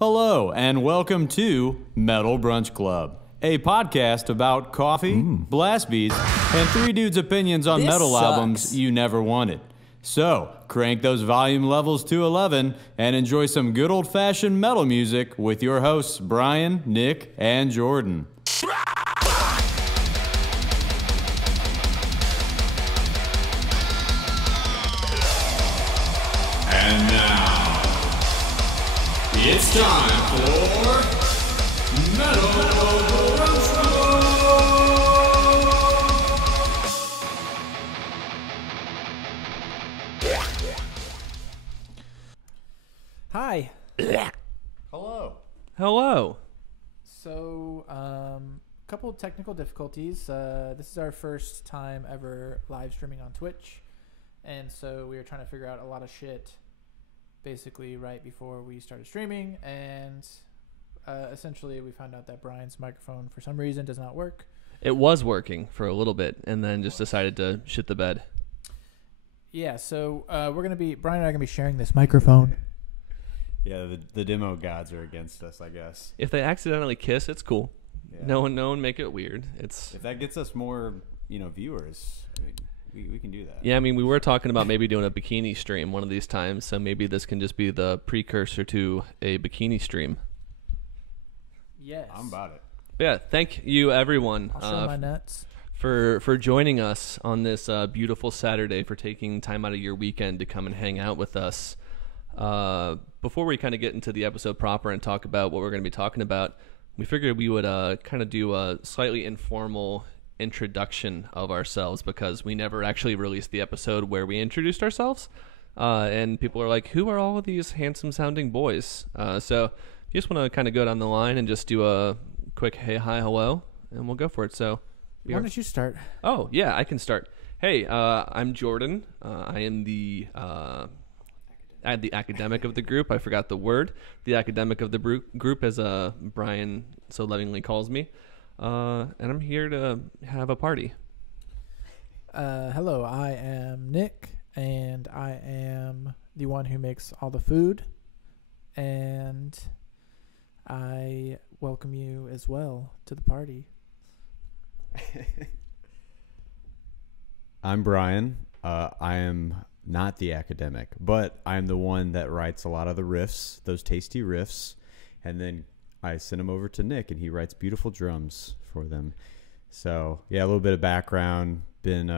Hello, and welcome to Metal Brunch Club, a podcast about coffee, blast beats, and three dudes' opinions on metal albums you never wanted. So, crank those volume levels to 11 and enjoy some good old-fashioned metal music with your hosts, Bryan, Nick, and Jordan. And now, it's time for Metal Brunch Hi. Hello. Hello. So, couple of technical difficulties. This is our first time ever live streaming on Twitch, and so we were trying to figure out a lot of shit basically right before we started streaming, and essentially we found out that Bryan's microphone for some reason does not work. It was working for a little bit and then just decided to shit the bed. Yeah, so Bryan and I are gonna be sharing this microphone. Yeah, the demo gods are against us, I guess. If they accidentally kiss, it's cool. Yeah. No one make it weird. It's If that gets us more, viewers, we can do that. yeah. I mean, we were talking about maybe doing a bikini stream one of these times, so maybe this can just be the precursor to a bikini stream. Yes. I'm about it. But yeah, thank you everyone I'll show my nuts. for joining us on this beautiful Saturday, for taking time out of your weekend to come and hang out with us. Before we kind of get into the episode proper and talk about what we're going to be talking about, we figured we would kind of do a slightly informal introduction of ourselves, because we never actually released the episode where we introduced ourselves, and people are like, who are all of these handsome sounding boys? So you just want to kind of go down the line and just do a quick hey, hi, hello, and we'll go for it. So Why don't you start? oh yeah, I can start. Hey, I'm Jordan. I am the academic of the group. I forgot the word. The academic of the group, as Bryan so lovingly calls me. And I'm here to have a party. Hello, I am Nick, and I am the one who makes all the food, and I welcome you as well to the party. I'm Bryan. I am not the academic, but I'm the one that writes a lot of the riffs, those tasty riffs, and then I send them over to Nick, and he writes beautiful drums for them. So, yeah, a little bit of background. Been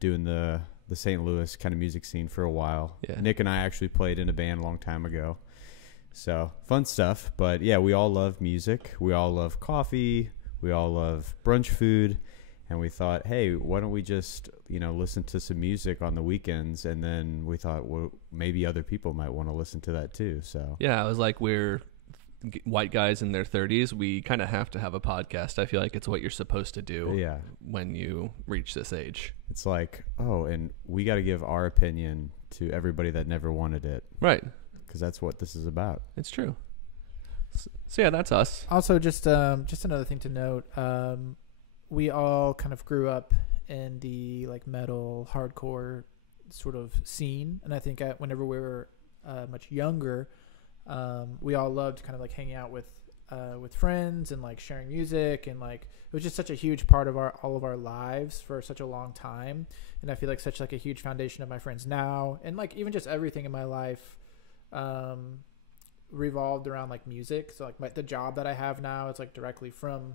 doing the St. Louis kind of music scene for a while. Yeah. Nick and I actually played in a band a long time ago. So, fun stuff. But, yeah, we all love music. We all love coffee. We all love brunch food. And we thought, hey, why don't we just, listen to some music on the weekends? And then we thought, well, maybe other people might want to listen to that too. So Yeah, I was like, we're white guys in their 30s. We kind of have to have a podcast. I feel like it's what you're supposed to do yeah, when you reach this age. it's like, oh, and we got to give our opinion to everybody that never wanted it, Right. because that's what this is about. It's true. So yeah, that's us. Also, just another thing to note, we all kind of grew up in the metal hardcore sort of scene, and I think whenever we were much younger, we all loved kind of hanging out with friends and sharing music, and it was just such a huge part of all of our lives for such a long time. And I feel like such a huge foundation of my friends now, and even just everything in my life revolved around music. So the job that I have now, it's directly from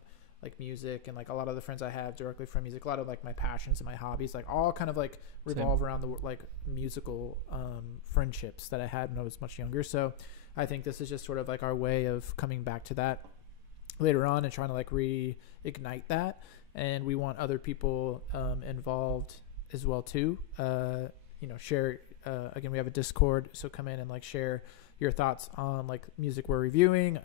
music, and a lot of the friends I have directly from music. A lot of my passions and my hobbies all kind of revolve around the musical friendships that I had when I was much younger. So I think this is just sort of our way of coming back to that later on and trying to reignite that. And we want other people involved as well too. Share again, we have a Discord, so come in and share your thoughts on music we're reviewing,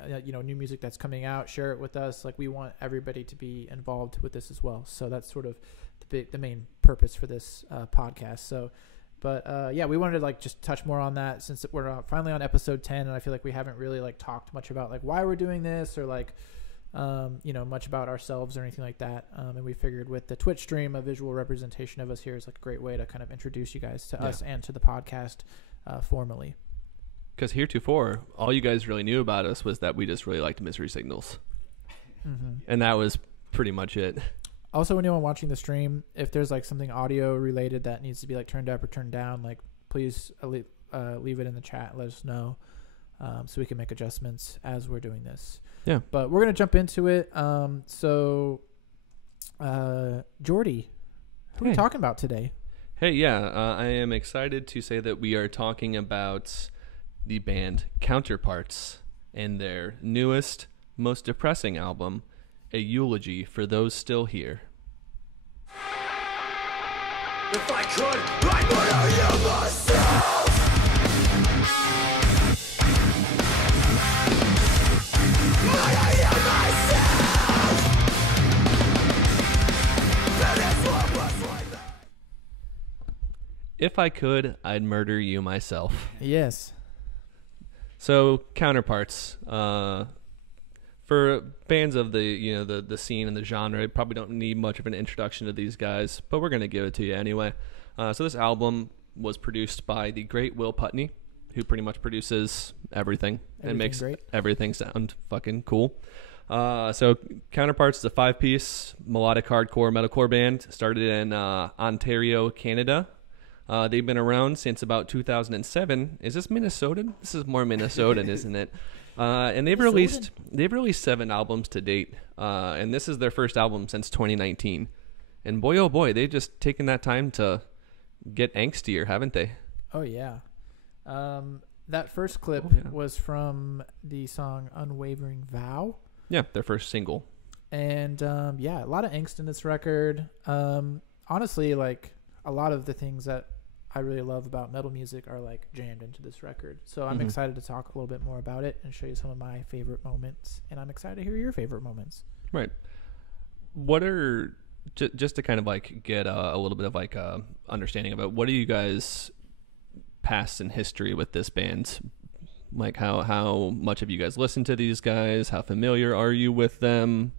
new music that's coming out. Share it with us. We want everybody to be involved with this as well. So that's sort of the main purpose for this podcast. So, but yeah, we wanted to just touch more on that, since we're finally on episode 10, and I feel like we haven't really talked much about why we're doing this, or much about ourselves or anything like that. And we figured with the Twitch stream, a visual representation of us here is a great way to kind of introduce you guys to us and to the podcast formally. Because heretofore, all you guys really knew about us was that we just really liked Misery Signals. And that was pretty much it. Also, anyone watching the stream, if there's like something audio related that needs to be like turned up or turned down, like please leave it in the chat. Let us know so we can make adjustments as we're doing this. Yeah. But we're going to jump into it. Jordy, what are we talking about today? Hey, yeah. I am excited to say that we are talking about the band Counterparts and their newest, most depressing album, A Eulogy for Those Still Here. If I could, I'd murder you myself. Murder you myself. That is what was like that. If I could, I'd murder you myself. Yes. So Counterparts, for fans of the scene and the genre, probably don't need much of an introduction to these guys, but we're gonna give it to you anyway. So this album was produced by the great Will Putney, who pretty much produces everything and makes great. everything sound fucking cool. So Counterparts is a 5-piece melodic hardcore metalcore band. Started in Ontario, Canada. They've been around since about 2007. Is this Minnesotan? This is more Minnesotan, isn't it? And they've released 7 albums to date. And this is their first album since 2019. And boy, oh boy, they've just taken that time to get angstier, haven't they? Oh, yeah. That first clip was from the song Unwavering Vow. Yeah, their first single. And, a lot of angst in this record. Honestly, like, a lot of the things that I really love about metal music are, like, jammed into this record. So I'm excited to talk a little bit more about it and show you some of my favorite moments. And I'm excited to hear your favorite moments. Right. What are... Just to kind of, like, get a little bit of, like, understanding about what are you guys' past in history with this band? Like, how much have you guys listened to these guys? How familiar are you with them?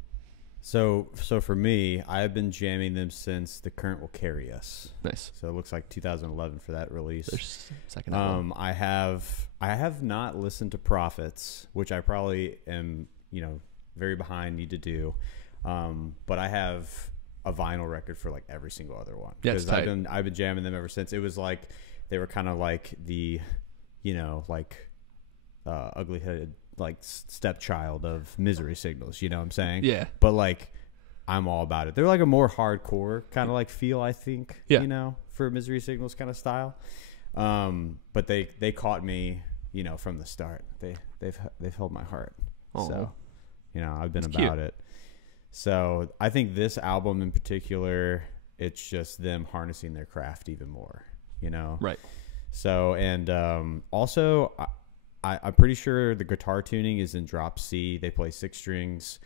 So for me, I've been jamming them since The Current Will Carry Us. Nice. So it looks like 2011 for that release. Their second album. I have not listened to Prophets, which I probably am, very behind, need to do. But I have a vinyl record for like every single other one. Yeah, it's tight. I've been jamming them ever since. It was like they were kind of like the, ugly-headed like stepchild of Misery Signals. You know what I'm saying? Yeah. But like, I'm all about it. They're like a more hardcore kind of like feel, I think. Yeah. For Misery Signals kind of style. But they caught me, from the start. They've held my heart. Aww. So, I've been That's about cute. it. So I think this album in particular, it's just them harnessing their craft even more, Right. So, and also I'm pretty sure the guitar tuning is in drop C. They play 6 strings.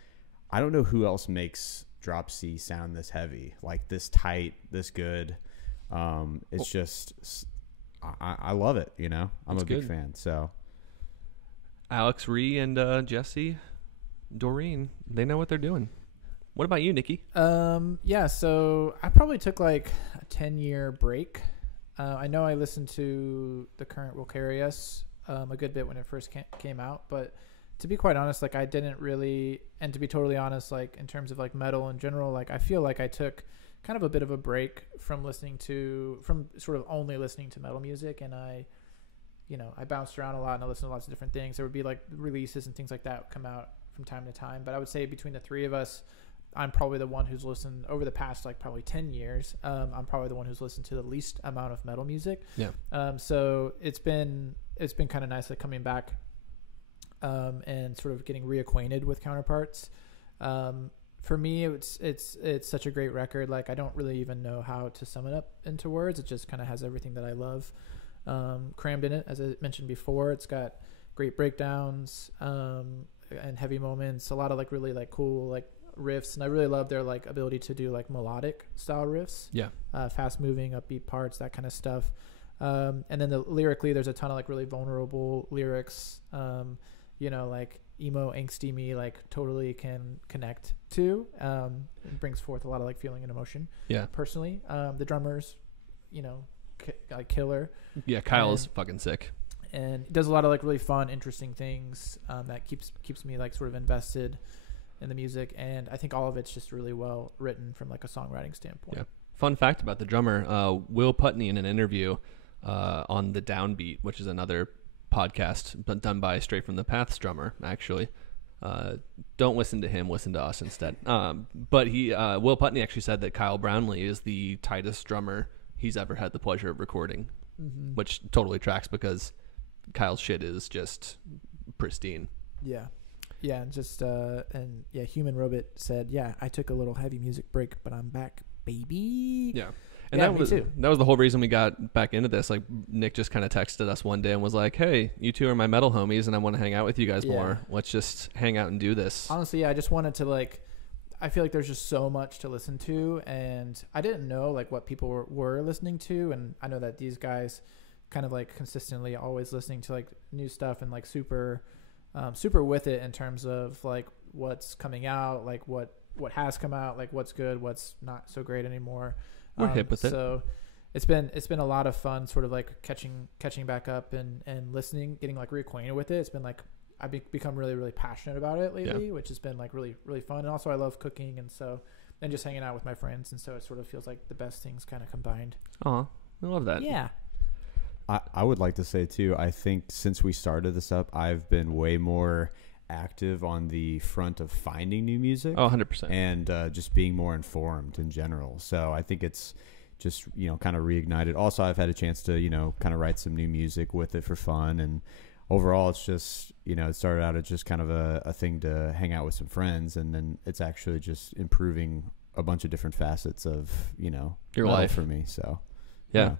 I don't know who else makes drop C sound this heavy, like this tight, this good. It's just, I love it. I'm That's a big good. fan. So Alex Ree and Jesse Doreen, they know what they're doing. What about you, Nikki? So I probably took like a 10-year break. I know I listened to The Current Will Carry Us a good bit when it first came out, but to be quite honest, like I didn't really, and to be totally honest, like in terms of like metal in general, like I feel like I took kind of a bit of a break from sort of only listening to metal music, and I bounced around a lot and I listened to lots of different things. There would be like releases and things like that come out from time to time, but I would say between the three of us, I'm probably the one who's listened over the past like probably 10 years. I'm probably the one who's listened to the least amount of metal music. Yeah. So it's been kind of nice like coming back and sort of getting reacquainted with Counterparts. For me, it's such a great record. Like I don't really even know how to sum it up into words. It just kind of has everything that I love crammed in it. As I mentioned before, it's got great breakdowns and heavy moments, a lot of like really like cool like riffs, and I really love their like ability to do like melodic style riffs, fast moving upbeat parts, that kind of stuff. And then lyrically there's a ton of like really vulnerable lyrics, like emo angsty me like totally can connect to. It brings forth a lot of like feeling and emotion personally. The drummers like killer. Kyle is fucking sick. and he does a lot of like really fun, interesting things that keeps me like sort of invested in the music. And I think all of it's just really well written from like a songwriting standpoint. Yeah. Fun fact about the drummer, Will Putney, in an interview on the Downbeat, which is another podcast but done by Straight from the Path's drummer, actually. Don't listen to him, listen to us instead. But Will Putney actually said that Kyle Brownlee is the tightest drummer he's ever had the pleasure of recording, which totally tracks because Kyle's shit is just pristine. Yeah. Yeah, and just Human Robot said, "Yeah, I took a little heavy music break, but I'm back, baby." Yeah. And yeah, that was the whole reason we got back into this. Like, Nick just kind of texted us one day and was like, "Hey, you two are my metal homies, and I want to hang out with you guys more. Let's just hang out and do this." Honestly, yeah, I just wanted to like. I feel like there's just so much to listen to, and I didn't know like what people were listening to, and I know that these guys kind of like consistently always listening to like new stuff and like super with it in terms of like what's coming out, like what has come out, like what's good, what's not so great anymore. We're hip with it. So it's been a lot of fun, sort of like catching back up and listening, getting like reacquainted with it. It's been like I've become really, really passionate about it lately, which has been like really, really fun. And also I love cooking, and just hanging out with my friends. And so it sort of feels like the best things kind of combined. I love that. Yeah. I would like to say too, I think since we started this up, I've been way more active on the front of finding new music. 100%. And just being more informed in general. So I think it's just, kind of reignited. Also, I've had a chance to, kind of write some new music with it for fun. And overall, it's just, it started out as just kind of a thing to hang out with some friends. And then it's actually just improving a bunch of different facets of, your life for me. So, yeah.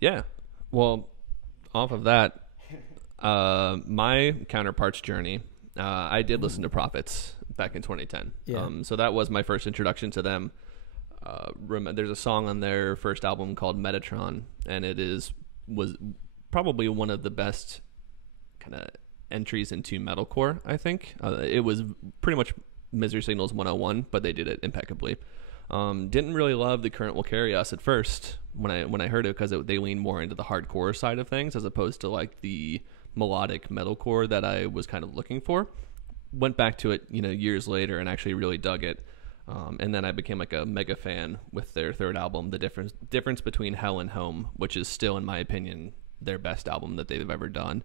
Yeah. Well, off of that, my Counterparts journey, I did listen to Prophets back in 2010. Yeah. So that was my first introduction to them. There's a song on their first album called Metatron, and it was probably one of the best kind of entries into metalcore, I think. It was pretty much Misery Signals 101, but they did it impeccably. Didn't really love The Current Will Carry Us at first when I heard it, because they leaned more into the hardcore side of things as opposed to like the melodic metalcore that I was kind of looking for. Went back to it, years later, and actually really dug it. And then I became like a mega fan with their third album, The Difference Between Hell and Home, which is still, in my opinion, their best album that they've ever done.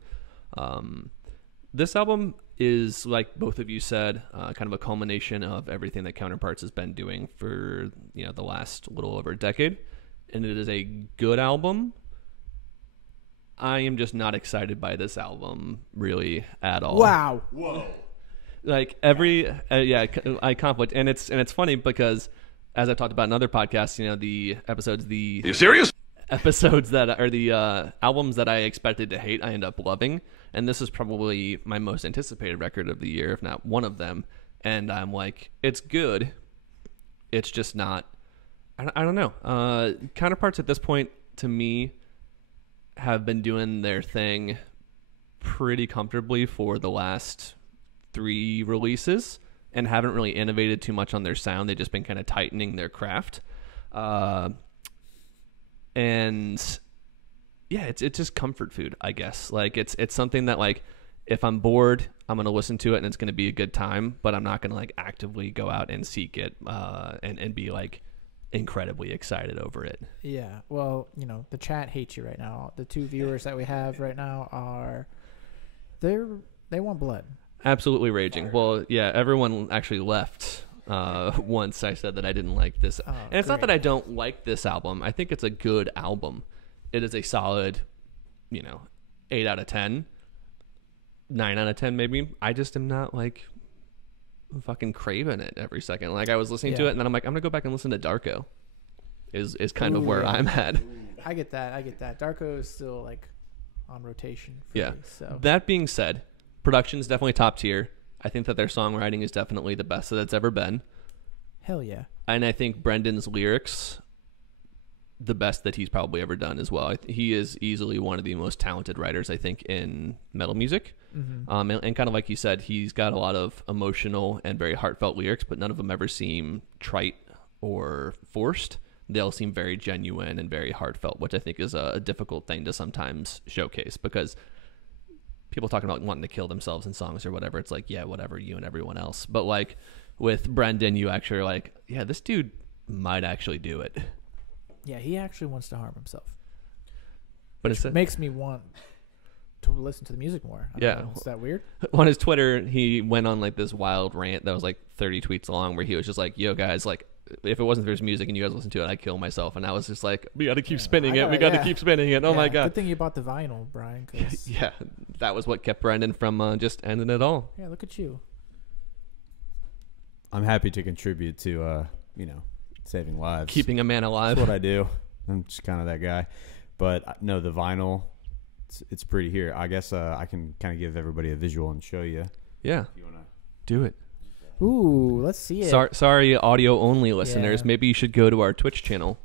This album is, like both of you said, kind of a culmination of everything that Counterparts has been doing for the last little over a decade, and it is a good album. I am just not excited by this album really at all. Wow. Whoa. Like I conflict, and it's funny because, as I've talked about in other podcasts, the episodes, Are you serious? episodes that are the albums that I expected to hate, I end up loving, and this is probably my most anticipated record of the year, if not one of them. And I'm like, it's good, it's just not. I don't know. Counterparts at this point, to me, have been doing their thing pretty comfortably for the last 3 releases and haven't really innovated too much on their sound. They've just been kind of tightening their craft. And yeah, it's just comfort food, I guess. Like it's something that, like, if I'm bored, I'm going to listen to it and it's going to be a good time, but I'm not going to like actively go out and seek it and be like incredibly excited over it. Yeah. Well, the chat hates you right now. The 2 viewers that we have right now they want blood. Absolutely raging. Well, yeah, everyone actually left once I said that I didn't like this. Oh, and it's not that I don't like this album. I think it's a good album. It is a solid, 8 out of 10, 9 out of 10 maybe. I just am not like fucking craving it every second. Like, I was listening to it and then I'm like, I'm gonna go back and listen to Darko. Is kind of where I'm at. I get that. Darko is still like on rotation for Yeah. me, so. That being said, production's definitely top tier. I think that their songwriting is definitely the best that it's ever been. Hell yeah. And I think Brendan's lyrics, the best that he's probably ever done as well. He is easily one of the most talented writers, I think, in metal music. Mm-hmm. And kind of like you said, he's got a lot of emotional and very heartfelt lyrics, but none of them ever seem trite or forced. they all seem very genuine and very heartfelt, which I think is a difficult thing to sometimes showcase, because people talking about wanting to kill themselves in songs or whatever, it's like, yeah, whatever, you and everyone else. But like with Brendan, you actually are like, yeah, this dude might actually do it. Yeah, he actually wants to harm himself. But it makes me want to listen to the music more. I don't know. Is that weird? On his Twitter, he went on like this wild rant that was like 30 tweets long, where he was just like, yo guys, like, if it wasn't for his music and you guys listen to it, I'd kill myself. And I was just like, we got to keep spinning it. We got to keep spinning it. Oh my God. Good thing you bought the vinyl, Brian. Yeah, that was what kept Brendan from just ending it all. Yeah, look at you. I'm happy to contribute to, saving lives. Keeping a man alive. That's what I do. I'm just kind of that guy. But no, the vinyl, it's pretty here. I guess I can kind of give everybody a visual and show you. Yeah. If you want to do it. Ooh, let's see it. Sorry, audio only listeners. Yeah. Maybe you should go to our Twitch channel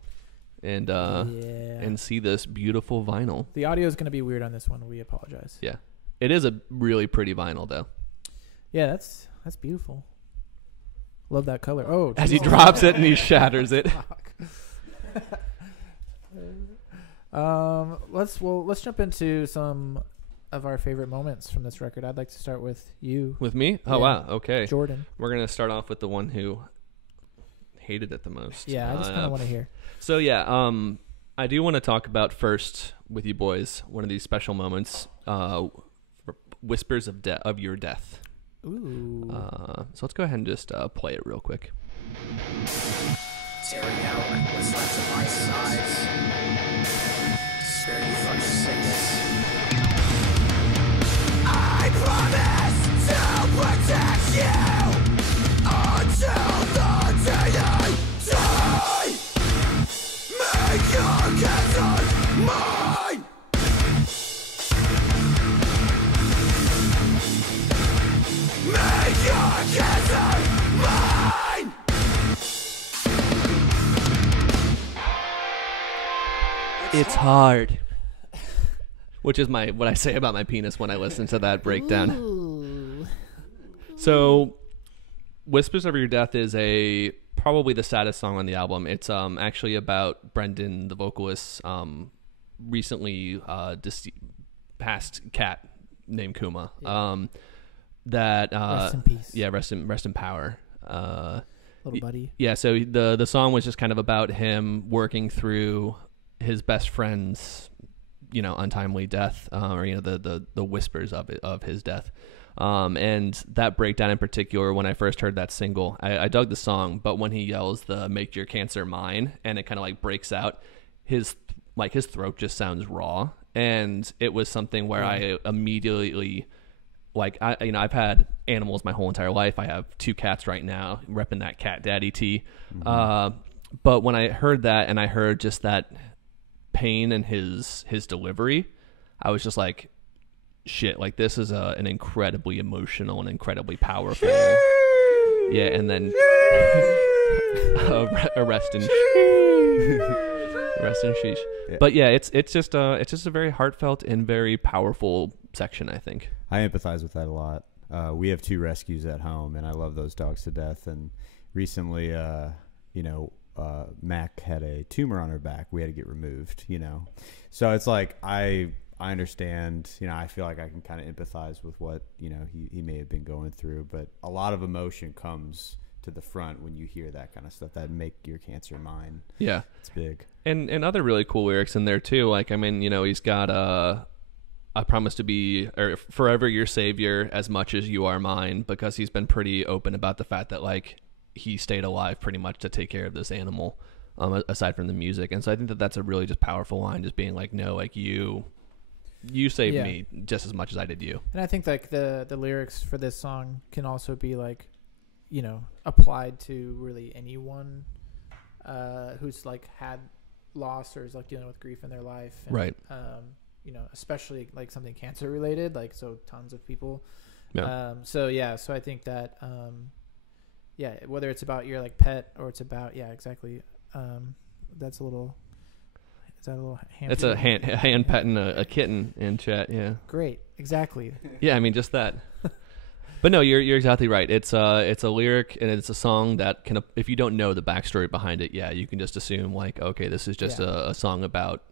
and see this beautiful vinyl. The audio is going to be weird on this one. We apologize. Yeah, it is a really pretty vinyl, though. Yeah, that's beautiful. Love that color. Oh, as he drops it and he shatters it. Let's jump into some of our favorite moments from this record. I'd like to start with you. With me? Oh, wow. Okay. Jordan. We're going to start off with the one who hated it the most. Yeah, I just kind of want to hear. So, yeah, I do want to talk about first with you boys, one of these special moments, Whispers of Your Death. Ooh. So let's go ahead and just play it real quick. Tearing out what's left of my sides. Spare you from your sickness. I promise to protect you until the day I die. Make your cancer mine. Make your cancer mine. It's hard. Which is what I say about my penis when I listen to that breakdown. Ooh. So, Whispers of Your Death is probably the saddest song on the album. It's actually about Brendan, the vocalist, recently passed cat named Kuma. Yeah. Rest in peace. Yeah, rest in power. Little buddy. Yeah, so the song was just kind of about him working through his best friend's untimely death, or the whispers of his death, and that breakdown in particular. When I first heard that single, I dug the song, but when he yells the "Make your cancer mine" and it kind of like breaks out, his throat just sounds raw, and it was something where I immediately, I've had animals my whole entire life. I have 2 cats right now, repping that cat daddy tea. Mm-hmm. But when I heard that, and I heard just that pain in his delivery, I was just like, shit, like this is an incredibly emotional and incredibly powerful. Yeah, and then rest in sheesh. Yeah. But yeah, it's just a very heartfelt and very powerful section, I think. I empathize with that a lot. We have 2 rescues at home, and I love those dogs to death. And recently, Mac had a tumor on her back. We had to get removed, So it's like I understand, I feel like I can kind of empathize with what, he may have been going through. But a lot of emotion comes to the front when you hear that kind of stuff, that "Make your cancer mine." Yeah. It's big. And other really cool lyrics in there too. Like, I mean, he's got I promise to be or forever your savior as much as you are mine, because he's been pretty open about the fact that like he stayed alive pretty much to take care of this animal, aside from the music. And so I think that that's a really just powerful line, just being like, no, like you saved me just as much as I did you. And I think like the lyrics for this song can also be like, applied to really anyone who's like had loss or is like dealing with grief in their life. And, right. Especially like something cancer related, like, so tons of people. Yeah. So I think that, whether it's about your like pet or it's about, exactly. That's a little, is that a little hand? It's a hand petting a kitten in chat. Yeah. Great. Exactly. Yeah. I mean, just that. But no, you're exactly right. It's a lyric and it's a song that can, if you don't know the backstory behind it, yeah, you can just assume like, okay, this is just a song about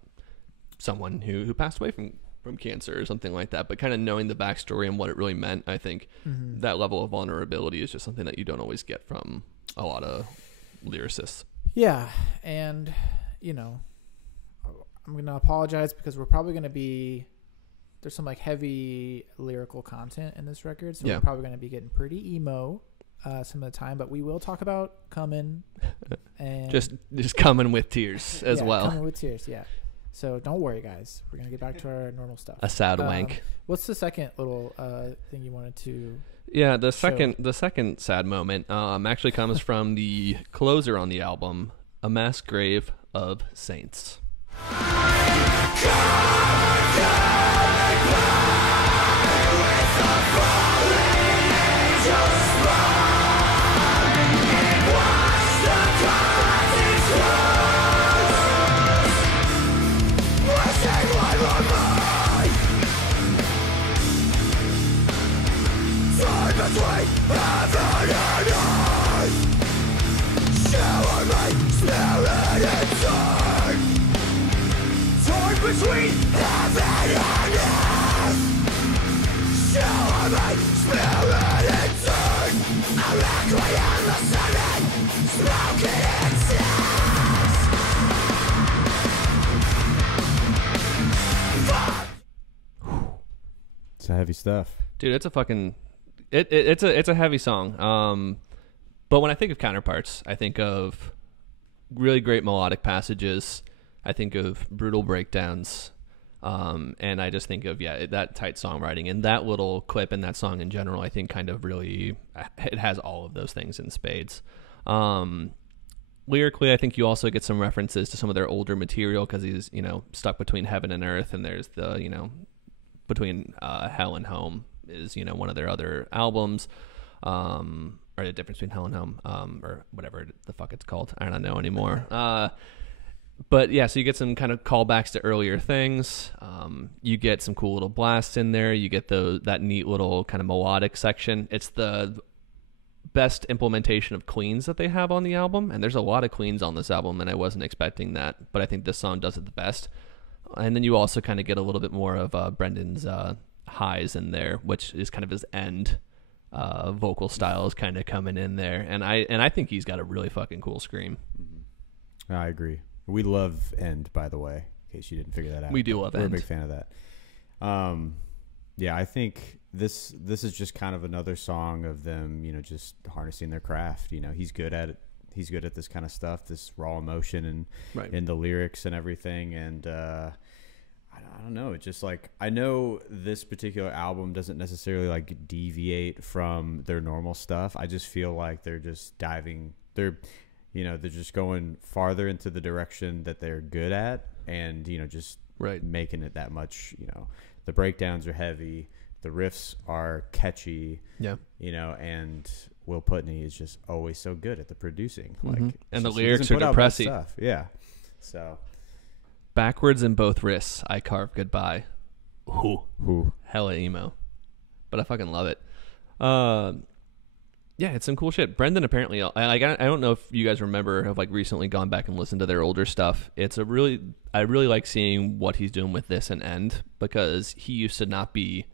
someone who passed away from cancer or something like that. But kind of knowing the backstory and what it really meant, I think that level of vulnerability is just something that you don't always get from a lot of lyricists. Yeah, and you know, I'm gonna apologize because we're probably gonna be. There's some like heavy lyrical content in this record, so we're probably going to be getting pretty emo some of the time. But we will talk about coming and just coming with tears as well. Coming with tears, yeah. So don't worry, guys. We're going to get back to our normal stuff. A sad wank. What's the second little thing you wanted to? Yeah, the second sad moment actually comes from the closer on the album, "A Mass Grave of Saints." Between heaven and earth, shower my spirit in turn. A requiem of seven, smoking incense. It's heavy stuff, dude. It's a fucking it's a heavy song. But when I think of Counterparts, I think of really great melodic passages. I think of brutal breakdowns, and I just think of that tight songwriting, and that little clip and that song in general. I think kind of really it has all of those things in spades. Lyrically, I think you also get some references to some of their older material because he's stuck between heaven and earth, and there's the between hell and home is one of their other albums, or the difference between hell and home, or whatever the fuck it's called. I don't know anymore. But yeah, so you get some kind of callbacks to earlier things. You get some cool little blasts in there. You get that neat little kind of melodic section. It's the best implementation of cleans that they have on the album, and there's a lot of cleans on this album, and I wasn't expecting that, but I think this song does it the best. And then you also kind of get a little bit more of Brendan's highs in there, which is kind of his end vocal style is kind of coming in there, and I think he's got a really fucking cool scream. I agree. We love End, by the way, in case you didn't figure that out. We do love End. We're a big fan of that. Yeah, I think this is just kind of another song of them, just harnessing their craft. He's good at it. He's good at this kind of stuff, this raw emotion and in the lyrics and everything. And I don't know. It's just like, I know this particular album doesn't necessarily like deviate from their normal stuff. I just feel like they're just diving. They're just going farther into the direction that they're good at, and just making it that much. The breakdowns are heavy, the riffs are catchy. Yeah. And Will Putney is just always so good at the producing. And the lyrics are depressing. Yeah. So backwards in both wrists, I carve goodbye. Ooh. Hella emo, but I fucking love it. Yeah, it's some cool shit. Brendan apparently, I don't know if you guys remember, have like recently gone back and listened to their older stuff. I really like seeing what he's doing with this and End, because he used to not be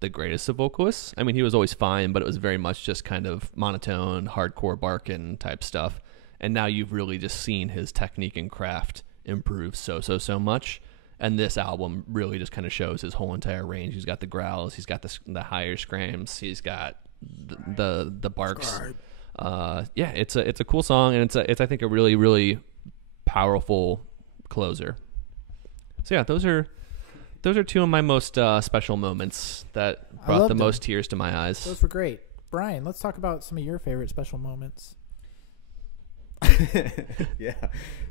the greatest of vocalists. I mean, he was always fine, but it was very much just kind of monotone, hardcore barking type stuff. And now you've really just seen his technique and craft improve so much. And this album really just kind of shows his whole entire range. He's got the growls, he's got the higher screams, he's got the barks. Yeah, it's a cool song, and it's I think a really, really powerful closer. So yeah, those are two of my most special moments that brought the most tears to my eyes. Those were great. Bryan, let's talk about some of your favorite special moments. Yeah,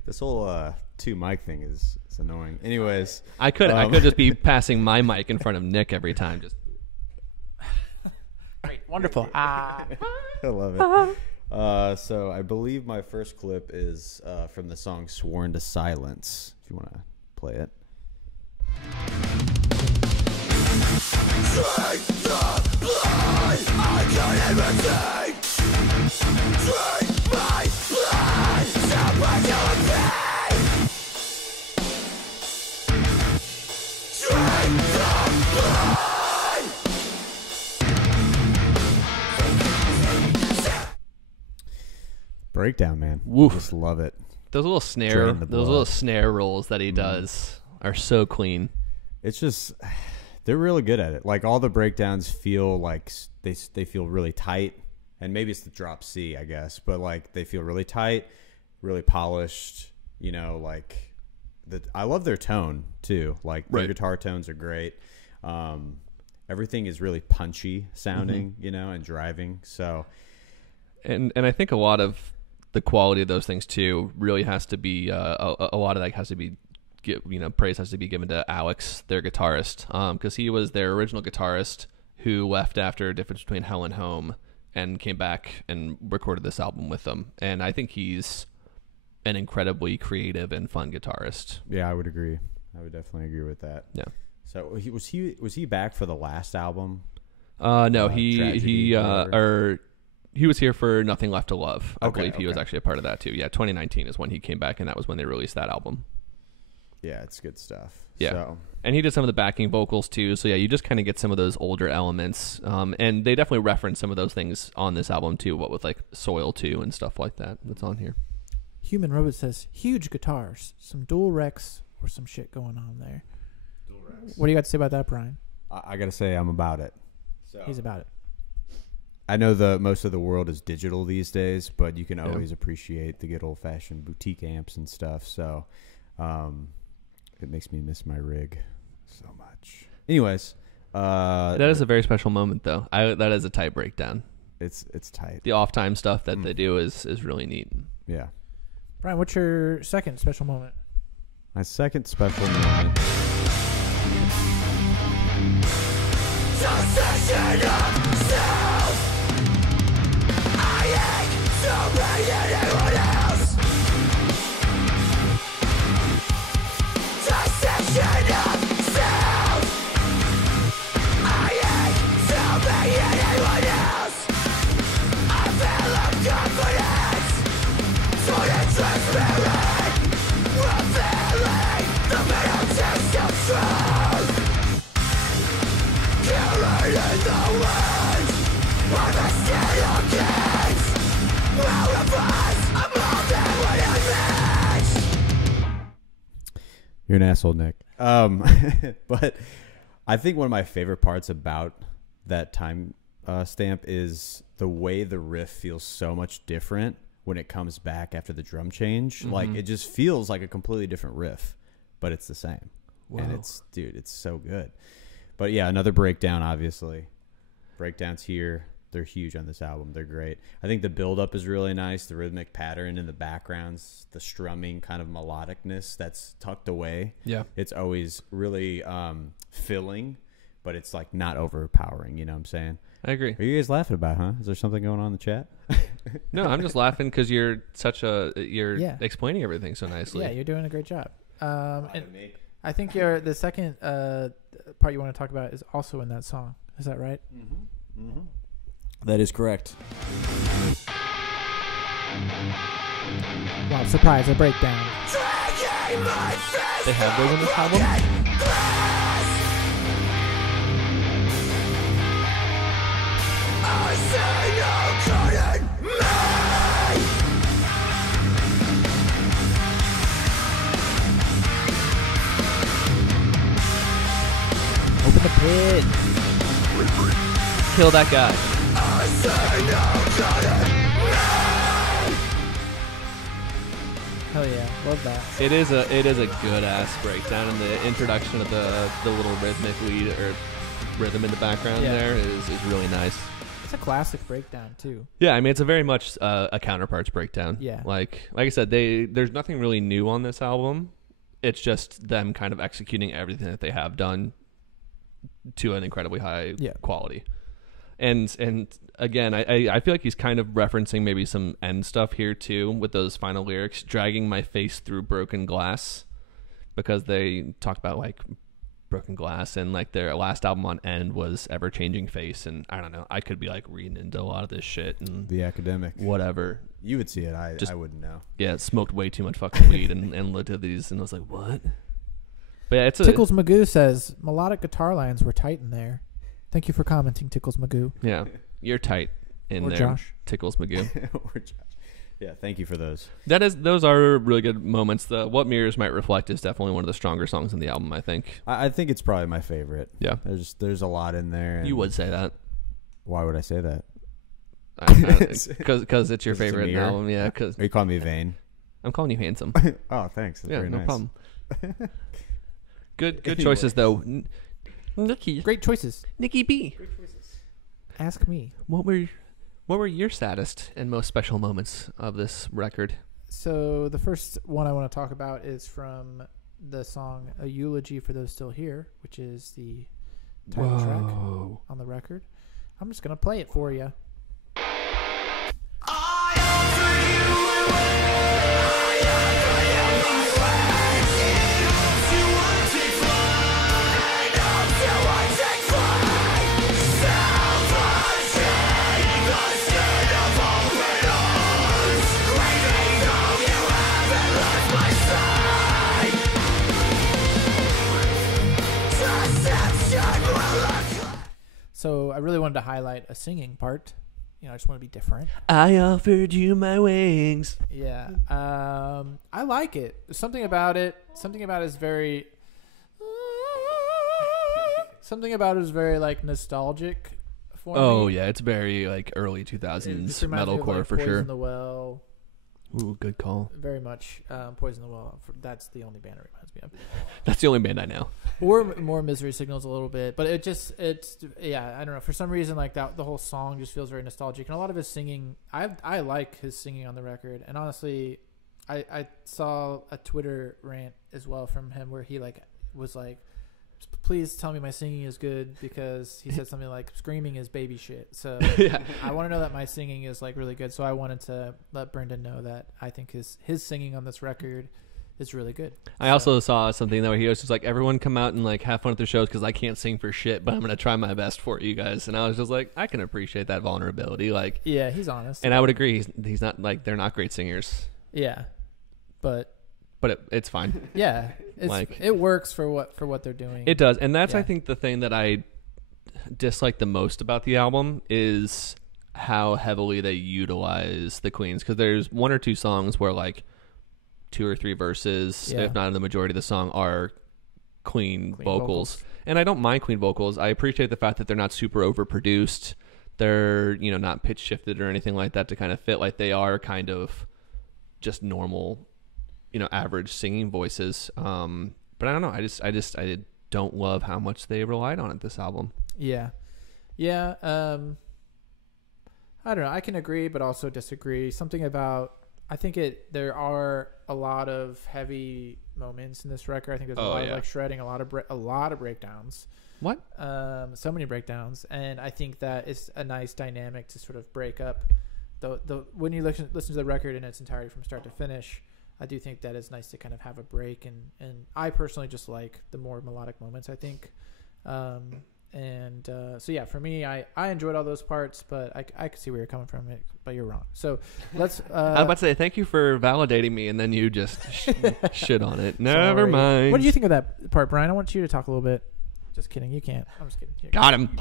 this whole two mic thing is annoying. Anyways, I could just be passing my mic in front of Nick every time. Just great, wonderful. I love it. So I believe my first clip is from the song "Sworn to Silence." If you want to play it. Drink the blood, I Breakdown, man. Woof. Just love it. Those little snare, Drain the those blood. little snare rolls that he does are so clean. It's just, they're really good at it. Like all the breakdowns feel like they feel really tight, and maybe it's the drop C, I guess, but like they feel really tight, really polished. You know, like I love their tone too. Like their guitar tones are great. Everything is really punchy sounding, you know, and driving. So, and I think a lot of the quality of those things too really has to be a lot of that has to be, praise has to be given to Alex, their guitarist, because he was their original guitarist who left after Difference Between Hell and Home and came back and recorded this album with them. And I think he's an incredibly creative and fun guitarist. yeah, I would agree. I would definitely agree with that. Yeah. So was he back for the last album? No, he Tragedy, whatever. he was here for Nothing Left to Love. I Okay, believe he was okay. actually a part of that too. Yeah, 2019 is when he came back, and that was when they released that album. Yeah, it's good stuff. Yeah. So, And he did some of the backing vocals too. So yeah, you just kind of get some of those older elements. And they definitely reference some of those things on this album too, what with like Soil 2 and stuff like that that's on here. Human Robot says huge guitars, some dual Rex or some shit going on there. What do you got to say about that, Bryan? I got to say I'm about it. So He's about it. I know most of the world is digital these days, but you can always appreciate the good old-fashioned boutique amps and stuff. So it makes me miss my rig so much. Anyways, That is a very special moment though. That is a tight breakdown. it's tight. The off time stuff that they do is really neat. Yeah. Bryan, what's your second special moment? My second special moment. Succession of self. I ain't so bad anyone else. Succession of self. I ain't so bad anyone else. I feel of confidence. Sort of transparent. Revealing the middle taste of truth. Carried in the wind. On the steel kids. All of us are more than what it means. You're an asshole, Nick. But I think one of my favorite parts about that time stamp is the way the riff feels so much different when it comes back after the drum change. Like it just feels like a completely different riff, but it's the same. Wow. And it's so good. But yeah, another breakdown, obviously. Breakdowns here, they're huge on this album. They're great. I think the build-up is really nice. The rhythmic pattern in the backgrounds, the strumming kind of melodicness that's tucked away. Yeah. It's always really filling, but it's like not overpowering. You know what I'm saying? I agree. What are you guys laughing about, huh? Is there something going on in the chat? No, I'm just laughing because you're Yeah. explaining everything so nicely. Yeah, you're doing a great job. And I think the second part you want to talk about is also in that song. Is that right? That is correct. Wow, surprise, a breakdown. Dragging my face They have those on this album? glass. I say no couldn't Open the pit. Kill that guy. I say no couldn't Hell yeah, love that. It is a good ass breakdown, and the introduction of the little rhythmic lead or rhythm in the background Yeah. there is really nice. It's a classic breakdown too. Yeah, I mean it's a very much a Counterparts breakdown. Yeah. like I said, there's nothing really new on this album. It's just them kind of executing everything that they have done to an incredibly high quality. And again, I feel like he's kind of referencing maybe some end stuff here too with those final lyrics, dragging my face through broken glass, because they talk about like broken glass, and like their last album on End was Ever Changing Face, and I don't know, I could be like reading into a lot of this shit and The academic. whatever. You would see it. I Just- wouldn't know. Yeah, smoked way too much fucking weed and looked at these and I was like, what? But yeah, it's a Tickles Magoo says melodic guitar lines were tight in there. Thank you for commenting, Tickles Magoo. yeah, you're tight in Or there. Josh. Tickles Magoo. Or Josh. Yeah, thank you for those. Those are really good moments. The What Mirrors Might Reflect is definitely one of the stronger songs in the album, I think. I think it's probably my favorite. Yeah. There's a lot in there. You would say that. Why would I say that? Because it's your favorite album. Yeah. Are you calling me vain? I'm calling you handsome. Oh, thanks. That's very no nice. problem. Good choices, though. Nikki. Great choices. Nikki B. Ask me. What were your saddest and most special moments of this record? So the first one I want to talk about is from the song "A Eulogy for Those Still Here," which is the title track on the record. I'm just gonna play it for you. So I really wanted to highlight a singing part. I just want to be different. I offered you my wings. Yeah. I like it. There's something about it. Something about it is very like nostalgic for me. Oh yeah, it's very like early 2000s metalcore like for Poison sure. the Well. Ooh, good call. Very much Poison the Well. That's the only band it reminds me of. That's the only band I know. Or more Misery Signals a little bit, but it's I don't know, for some reason like that the whole song just feels very nostalgic, and a lot of his singing I like his singing on the record. And honestly, I saw a Twitter rant as well from him where he was like, please tell me my singing is good, because he said something like screaming is baby shit. So Yeah. I want to know that my singing is like really good. So I wanted to let Brendan know that I think his singing on this record is really good. I also saw something though where he was just like, everyone come out and like have fun at their shows because I can't sing for shit, but I'm gonna try my best for you guys. And I was just like, I can appreciate that vulnerability. Like, Yeah, he's honest. and I would agree. He's not like, they're not great singers, Yeah, but it's fine. yeah, it works for what they're doing. It does, and that's Yeah. I think the thing that I dislike the most about the album is how heavily they utilize the Queens, because there's one or two songs where like 2 or 3 verses, Yeah. if not in the majority of the song, are Queen vocals. And I don't mind Queen vocals. I appreciate the fact that they're not super overproduced. They're not pitch shifted or anything like that to kind of fit. Like they are kind of just normal, average singing voices. But I don't know. I don't love how much they relied on it this album. Yeah. I don't know. I can agree, but also disagree. Something about there are a lot of heavy moments in this record. I think there's a lot of like shredding, a lot of breakdowns. What? So many breakdowns, and I think that it's a nice dynamic to sort of break up the when you listen to the record in its entirety from start to finish. I do think that it's nice to kind of have a break, and I personally just like the more melodic moments, I think. So yeah, for me, I enjoyed all those parts, but I could see where you're coming from, but you're wrong. So let's. I was about to say thank you for validating me, and then you just shit on it. Never Sorry. mind. What did you think of that part, Brian? I want you to talk a little bit. Just kidding. You can't. I'm just kidding. Here. Got him.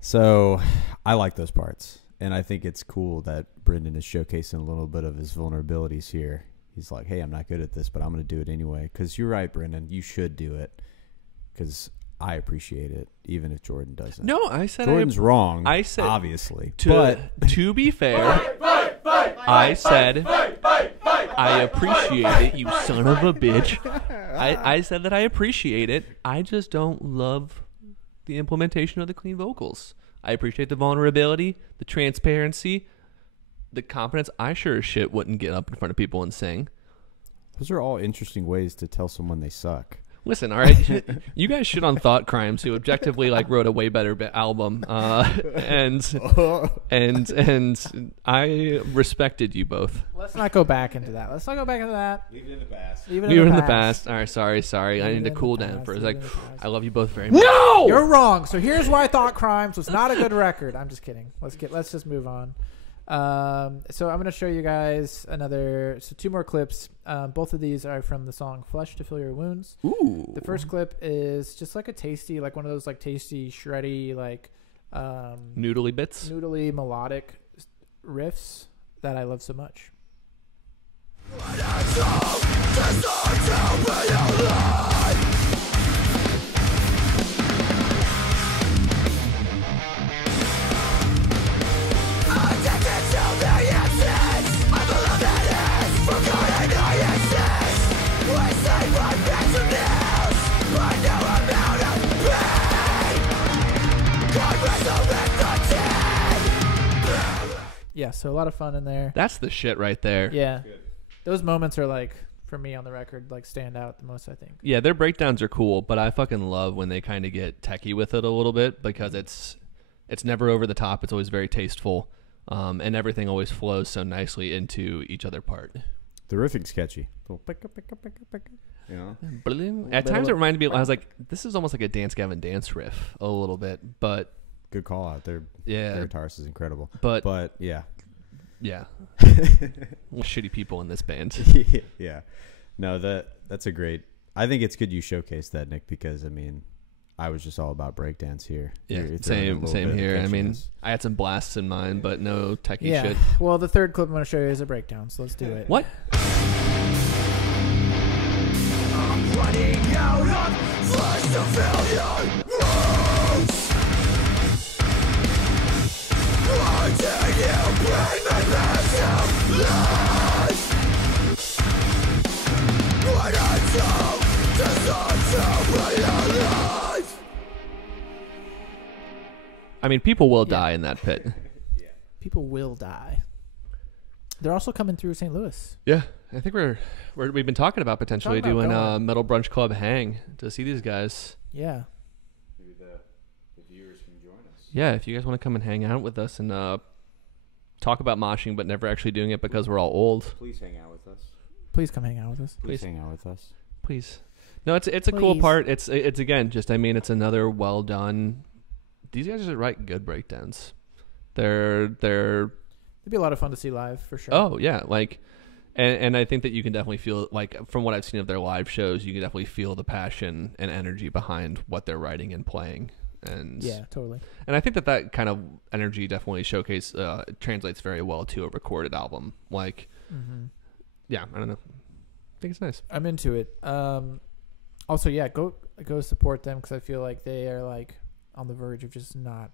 So I like those parts, and I think it's cool that Brendan is showcasing a little bit of his vulnerabilities here. He's like, hey, I'm not good at this, but I'm going to do it anyway. Because you're right, Brendan. You should do it, because I appreciate it, even if Jordan doesn't. No, I said Jordan's wrong. I said obviously, to be fair, I said I appreciate it. You son of a bitch. I said that I appreciate it. I just don't love the implementation of the clean vocals. I appreciate the vulnerability, the transparency, the confidence. I sure as shit wouldn't get up in front of people and sing. Those are all interesting ways to tell someone they suck. Listen, all right, you guys shit on Thought Crimes, who objectively like wrote a way better album, and I respected you both. Let's not go back into that. Leave it in the past. Leave it Leave it in in the the past. past. All right, sorry. I Leave need it to in cool the down past. for a Leave sec. it in the past. I love you both very much. No, you're wrong. So here's why Thought Crimes was not a good record. I'm just kidding. Let's just move on. So I'm going to show you guys 2 more clips. Both of these are from the song Flesh to Fill Your Wounds. Ooh. The first clip is just like one of those like tasty, shreddy, like Noodly bits. noodly melodic riffs that I love so much. Yeah, so a lot of fun in there. That's the shit right there. Yeah. Those moments are like, for me on the record, like stand out the most, I think. Yeah, their breakdowns are cool, but I fucking love when they kind of get techie with it a little bit because it's never over the top. It's always very tasteful, and everything always flows so nicely into each other part. Terrific sketchy. You know? At times it reminded me, I was like, this is almost like a Dance Gavin Dance riff a little bit, but... Good call out. Their guitarist is incredible. But yeah. Yeah. Shitty people in this band. Yeah. No, that's a great... I think it's good you showcased that, Nick, because, I mean, I was just all about breakdance here. Yeah, same here. I mean, I had some blasts in mind, but no techie shit. Well, the third clip I'm going to show you is a breakdown, so let's do it. What? I'm running out of flesh to fill your roots. Why did you bring me back to life? When I don't deserve to realize. I mean, people will die in that pit. People will die. They're also coming through St. Louis. Yeah, I think we've been talking about potentially doing a Metal Brunch Club hang to see these guys. Yeah. Maybe the viewers can join us. Yeah, if you guys want to come and hang out with us and talk about moshing, but never actually doing it because we're all old. Please hang out with us. Please come hang out with us. Please hang out with us. Please. No, it's a cool part. It's again just, I mean, it's another well done. These guys just write good breakdowns. They're It'd be a lot of fun to see live for sure. Oh yeah, like, and I think that you can definitely feel, like, from what I've seen of their live shows, you can definitely feel the passion and energy behind what they're writing and playing. And yeah, totally. And I think that kind of energy definitely translates very well to a recorded album. Like, yeah, I don't know. I think it's nice. I'm into it. Also, yeah, go support them because I feel like they are like on the verge of just not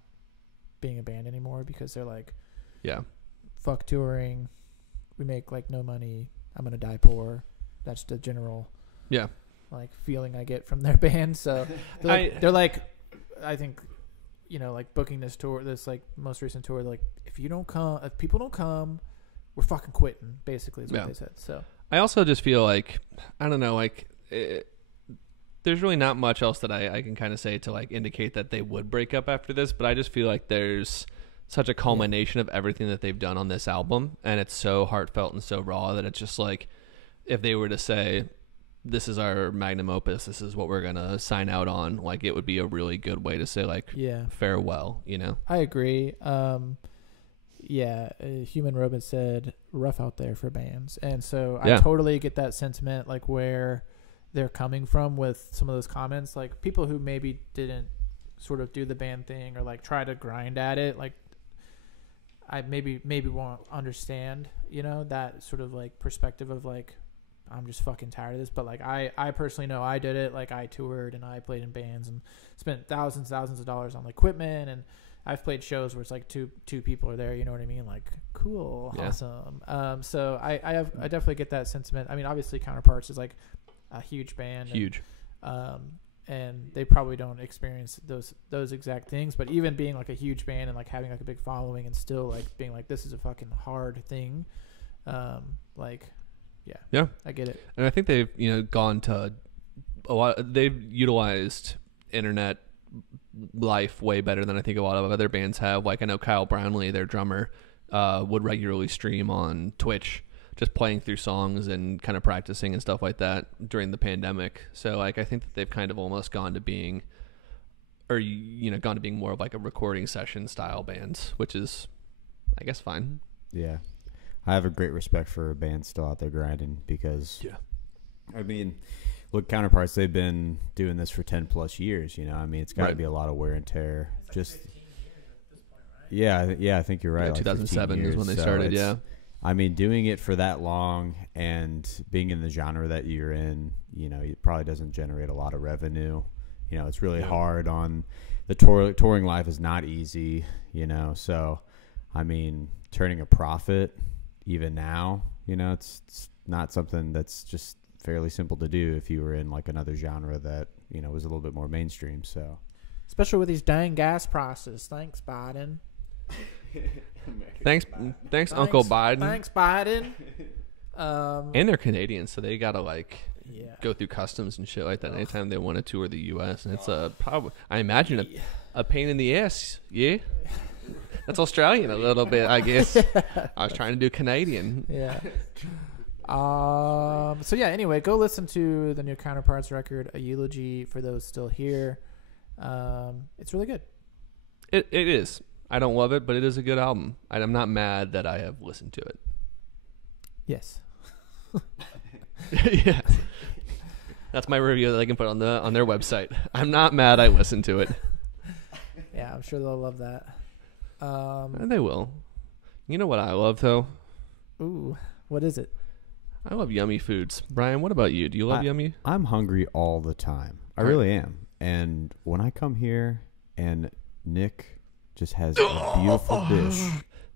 being a band anymore because they're like, yeah, fuck touring, we make like no money, I'm gonna die poor. That's the general like feeling I get from their band. So they're like I think, you know, like booking this tour, this like most recent tour, like if people don't come, we're fucking quitting, basically is what they said. So I also just feel like, I don't know, like there's really not much else that I can kind of say to like indicate that they would break up after this, but I just feel like there's such a culmination of everything that they've done on this album, and it's so heartfelt and so raw that it's just like, if they were to say, this is our magnum opus, this is what we're gonna sign out on, like it would be a really good way to say like farewell, you know. I agree. Human Robot said rough out there for bands, and so I totally get that sentiment, like where they're coming from with some of those comments, like people who maybe didn't sort of do the band thing or like try to grind at it, like I maybe won't understand, you know, that sort of like perspective of like, I'm just fucking tired of this. But like I personally know I did it. Like I toured and I played in bands and spent thousands of dollars on equipment, and I've played shows where it's like two people are there, you know what I mean? Like cool, awesome. So I definitely get that sentiment. I mean, obviously Counterparts is like a huge band, and they probably don't experience those exact things, but even being like a huge band and like having like a big following and still like being like, this is a fucking hard thing, like I get it. And I think they've, you know, gone to a lot, they've utilized internet life way better than I think a lot of other bands have. Like I know Kyle Brownlee, their drummer, would regularly stream on Twitch, just playing through songs and kind of practicing and stuff like that during the pandemic. So like I think that they've kind of almost gone to being more of like a recording session style band, which is, I guess, fine. Yeah. I have a great respect for bands still out there grinding because I mean, look, Counterparts, they've been doing this for 10 plus years, you know. I mean, it's got to be a lot of wear and tear. Just I think you're right. Yeah, like 2007 is when they started, I mean, doing it for that long and being in the genre that you're in, you know, it probably doesn't generate a lot of revenue. You know, it's really hard on the touring life is not easy, you know. So, I mean, turning a profit even now, you know, it's not something that's just fairly simple to do if you were in like another genre that, you know, was a little bit more mainstream. So, especially with these dang gas prices. Thanks, Biden. Thanks, Uncle Biden. Thanks, Biden. And they're Canadians, so they gotta like Yeah. go through customs and shit like that anytime they want to tour the U.S. And it's I imagine a pain in the ass. Yeah, that's Australian a little bit, I guess. I was trying to do Canadian. Yeah. So yeah. Anyway, go listen to the new Counterparts record, A Eulogy, for those still here. It's really good. It is. I don't love it, but it is a good album. I'm not mad that I have listened to it. Yes. Yeah. That's my review that I can put on their website. I'm not mad I listened to it. Yeah, I'm sure they'll love that. And they will. You know what I love, though? Ooh, what is it? I love yummy foods. Brian, what about you? Do you love yummy? I'm hungry all the time. I really am. And when I come here and Nick just has a beautiful dish